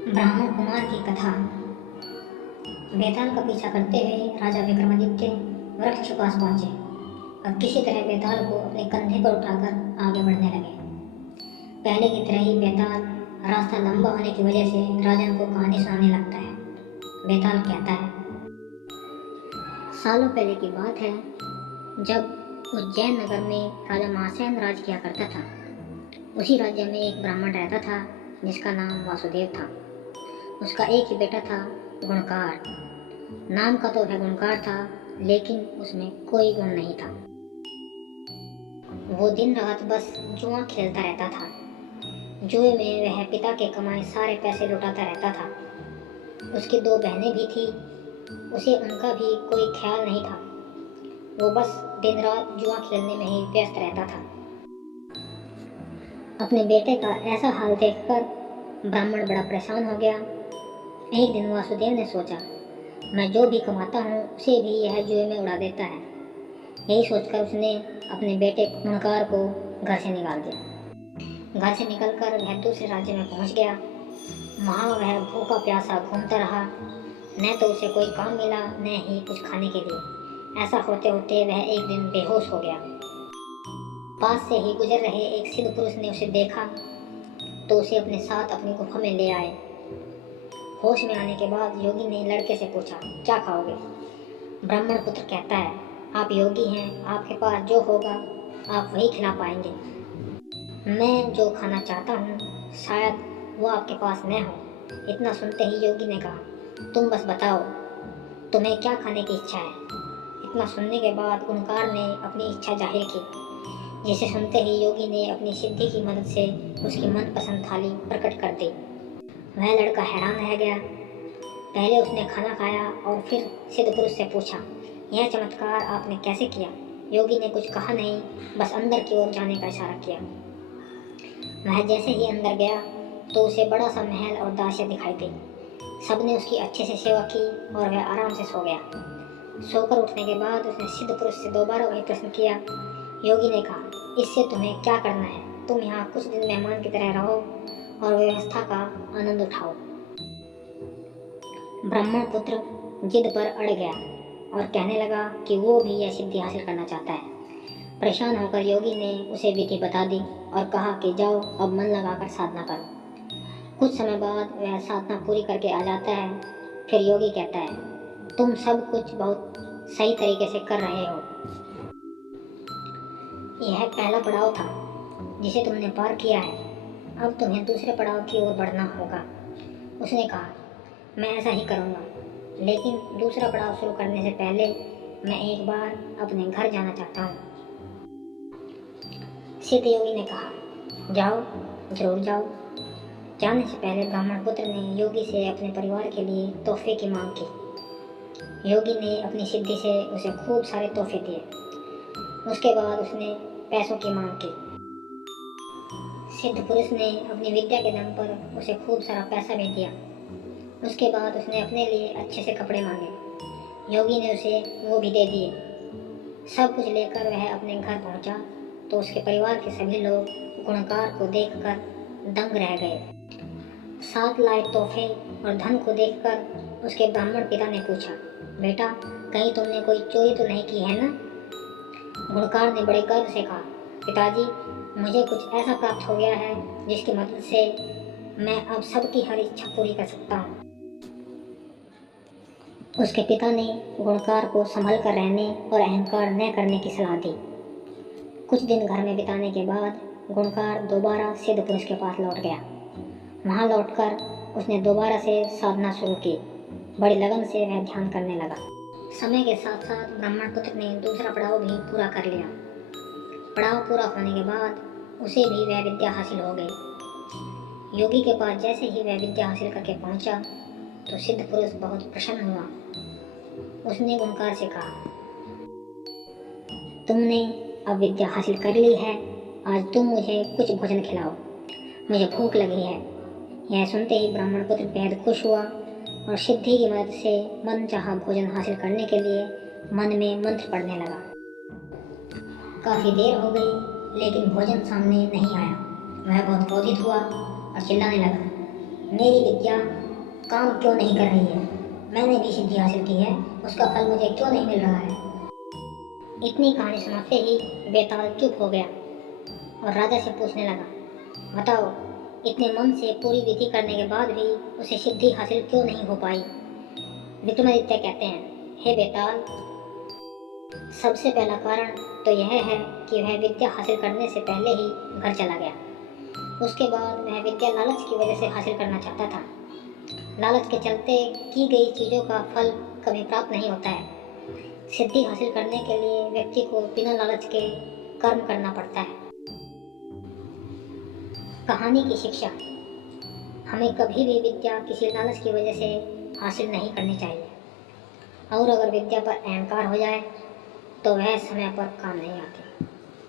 ब्राह्मण कुमार की कथा। बेताल का पीछा करते हुए राजा विक्रमादित्य वृक्ष के पास पहुंचे और किसी तरह बेताल को अपने कंधे पर उठाकर आगे बढ़ने लगे। पहले की तरह ही बेताल रास्ता लंबा होने की वजह से राजन को कहानी सुनाने लगता है। बेताल कहता है, सालों पहले की बात है, जब उज्जैन नगर में राजा महासेन राज किया करता था। उसी राज्य में एक ब्राह्मण रहता था जिसका नाम वासुदेव था। उसका एक ही बेटा था, गुणकार। नाम का तो वह गुणकार था, लेकिन उसमें कोई गुण नहीं था। वो दिन रात बस जुआ खेलता रहता था। जुए में वह पिता के कमाए सारे पैसे लुटाता रहता था। उसकी 2 बहनें भी थी, उसे उनका भी कोई ख्याल नहीं था। वो बस दिन रात जुआ खेलने में ही व्यस्त रहता था। अपने बेटे का ऐसा हाल देखकर ब्राह्मण बड़ा परेशान हो गया। एक दिन वासुदेव ने सोचा, मैं जो भी कमाता हूँ उसे भी यह जुए में उड़ा देता है। यही सोचकर उसने अपने बेटे गुणकार को घर से निकाल दिया। घर से निकलकर वह दूसरे राज्य में पहुँच गया। वहाँ वह भूखा प्यासा घूमता रहा। न तो उसे कोई काम मिला, न ही कुछ खाने के लिए। ऐसा होते होते वह एक दिन बेहोश हो गया। पास से ही गुजर रहे एक सिद्ध पुरुष ने उसे देखा तो उसे अपने साथ अपनी गुफा में ले आए। होश में आने के बाद योगी ने लड़के से पूछा, क्या खाओगे? ब्राह्मण पुत्र कहता है, आप योगी हैं, आपके पास जो होगा आप वही खिला पाएंगे। मैं जो खाना चाहता हूँ शायद वो आपके पास न हो। इतना सुनते ही योगी ने कहा, तुम बस बताओ, तुम्हें क्या खाने की इच्छा है? इतना सुनने के बाद गुणकार ने अपनी इच्छा जाहिर की, जिसे सुनते ही योगी ने अपनी सिद्धि की मदद से उसकी मनपसंद थाली प्रकट कर दी। वह लड़का हैरान रह गया। पहले उसने खाना खाया और फिर सिद्ध पुरुष से पूछा, यह चमत्कार आपने कैसे किया? योगी ने कुछ कहा नहीं, बस अंदर की ओर जाने का इशारा किया। वह जैसे ही अंदर गया तो उसे बड़ा सा महल और दासियां दिखाई दी। सबने उसकी अच्छे से सेवा की और वह आराम से सो गया। सोकर उठने के बाद उसने सिद्ध पुरुष से दोबारा वही प्रश्न किया। योगी ने कहा, इससे तुम्हें क्या करना है? तुम यहाँ कुछ दिन मेहमान की तरह रहो और व्यवस्था का आनंद उठाओ। ब्राह्मण पुत्र जिद पर अड़ गया और कहने लगा कि वो भी यह सिद्धि हासिल करना चाहता है। परेशान होकर योगी ने उसे विधि बता दी और कहा कि जाओ अब मन लगाकर साधना करो। कुछ समय बाद वह साधना पूरी करके आ जाता है। फिर योगी कहता है, तुम सब कुछ बहुत सही तरीके से कर रहे हो। यह पहला पड़ाव था जिसे तुमने पार किया है। अब तुम्हें दूसरे पड़ाव की ओर बढ़ना होगा। उसने कहा, मैं ऐसा ही करूँगा, लेकिन दूसरा पड़ाव शुरू करने से पहले मैं एक बार अपने घर जाना चाहता हूँ। सिद्ध योगी ने कहा, जाओ, जरूर जाओ। जाने से पहले ब्राह्मण पुत्र ने योगी से अपने परिवार के लिए तोहफे की मांग की। योगी ने अपनी सिद्धि से उसे खूब सारे तोहफे दिए। उसके बाद उसने पैसों की मांग की। सिद्ध पुरुष ने अपनी विद्या के दम पर उसे खूब सारा पैसा भी दिया। उसके बाद उसने अपने लिए अच्छे से कपड़े मांगे। योगी ने उसे वो भी दे दिए। सब कुछ लेकर वह अपने घर पहुंचा तो उसके परिवार के सभी लोग गुणकार को देखकर दंग रह गए। साथ लाए तोहफे और धन को देखकर उसके ब्राह्मण पिता ने पूछा, बेटा, कहीं तुमने कोई चोरी तो नहीं की है ना? गुणकार ने बड़े गर्व से कहा, पिताजी, मुझे कुछ ऐसा प्राप्त हो गया है जिसकी मदद से मैं अब सबकी हर इच्छा पूरी कर सकता हूँ। उसके पिता ने गुणकार को संभल कर रहने और अहंकार न करने की सलाह दी। कुछ दिन घर में बिताने के बाद गुणकार दोबारा सिद्ध पुरुष के पास लौट गया। वहाँ लौटकर उसने दोबारा से साधना शुरू की। बड़ी लगन से वह ध्यान करने लगा। समय के साथ साथ ब्राह्मण पुत्र ने दूसरा पड़ाव भी पूरा कर लिया। पड़ाव पूरा होने के बाद उसे भी वह विद्या हासिल हो गई। योगी के पास जैसे ही वह विद्या हासिल करके पहुंचा तो सिद्ध पुरुष बहुत प्रसन्न हुआ। उसने गुणकार से कहा, तुमने अब विद्या हासिल कर ली है, आज तुम मुझे कुछ भोजन खिलाओ, मुझे भूख लगी है। यह सुनते ही ब्राह्मण पुत्र बेहद खुश हुआ और सिद्धि की मदद से मन चाहा भोजन हासिल करने के लिए मन में मंत्र पढ़ने लगा। काफ़ी देर हो गई लेकिन भोजन सामने नहीं आया। वह बहुत क्रोधित हुआ और चिल्लाने लगा, मेरी विद्या काम क्यों नहीं कर रही है? मैंने भी सिद्धि हासिल की है, उसका फल मुझे क्यों नहीं मिल रहा है? इतनी कहानी सुनाते ही बेताल चुप हो गया और राजा से पूछने लगा, बताओ, इतने मन से पूरी विधि करने के बाद भी उसे सिद्धि हासिल क्यों नहीं हो पाई? विक्रमादित्य कहते हैं, हे बेताल, सबसे पहला कारण तो यह है कि वह विद्या हासिल करने से पहले ही घर चला गया। उसके बाद वह विद्या लालच की वजह से हासिल करना चाहता था। लालच के चलते की गई चीज़ों का फल कभी प्राप्त नहीं होता है। सिद्धि हासिल करने के लिए व्यक्ति को बिना लालच के कर्म करना पड़ता है। कहानी की शिक्षा, हमें कभी भी विद्या किसी लालच की वजह से हासिल नहीं करनी चाहिए, और अगर विद्या पर अहंकार हो जाए तो वह समय पर काम नहीं आती।